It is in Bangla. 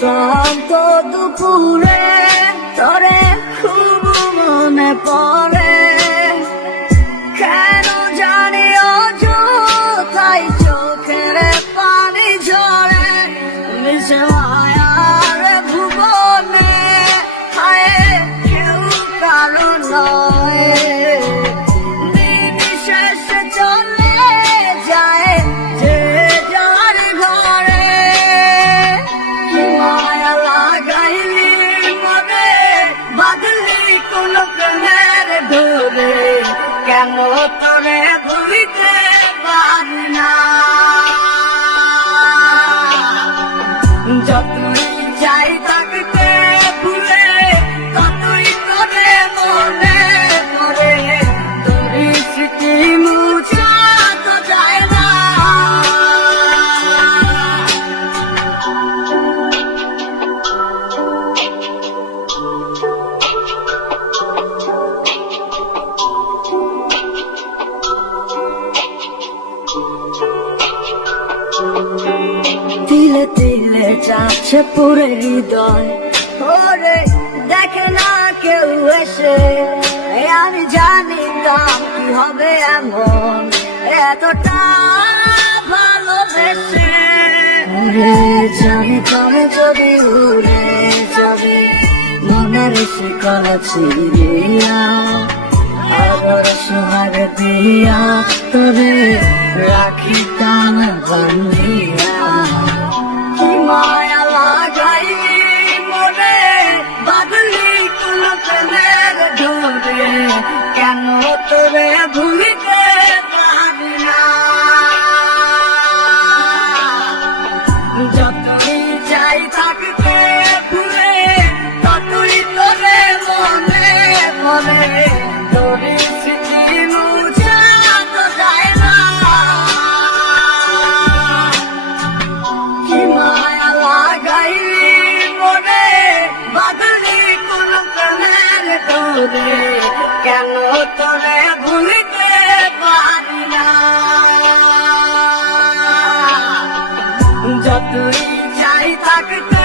ক্লান্ত দুপুরে তোরে খুব মনে পড়ে, কেন জানি অযথাই চোখের পানি ঝরে। মিশে মায়ার ভুবনে হায় কেউ কারো নয়, দিন শেষে চলে যায় যে যার ঘরে। কি মায়া লাগাইলি মনে বাঁধলি কোন প্রেমের ডোরে, কেন তোরে ভুলিতে পারি না। যতই চাই থাকতে ভুলে ততই তোরে মনে পড়ে, তোরই স্মৃতি মুছা তো যায় না। তিলে তিলে যাচ্ছে পুরে হৃদয়, ওরে দেখে না কেউ এসে। আমি জানিতাম কি হবে এমন, এতটা ভালোবেসে। জানি তবে যদি উড়ে যাবে মনের শিকড় ছিড়িয়া, আদর সোহাগ দিয়া তোরে রাখিতাম বান্ধিয়া। কি মায়া লাগাইলি মনে বাঁধলি কোন প্রেমের ডোরে, কেন তোরে ভুলিতে পারি না। যতই চাই থাকতে ভুলে ততই তোরে মনে পড়ে, তোরে স্মৃতি মুছা তো যায় না। কি মায়া লাগাইলি মনে বাঁধলি কোন প্রেমের ডোরে, কেন তোরে ভুলিতে পারি না। যতই চাই থাকতে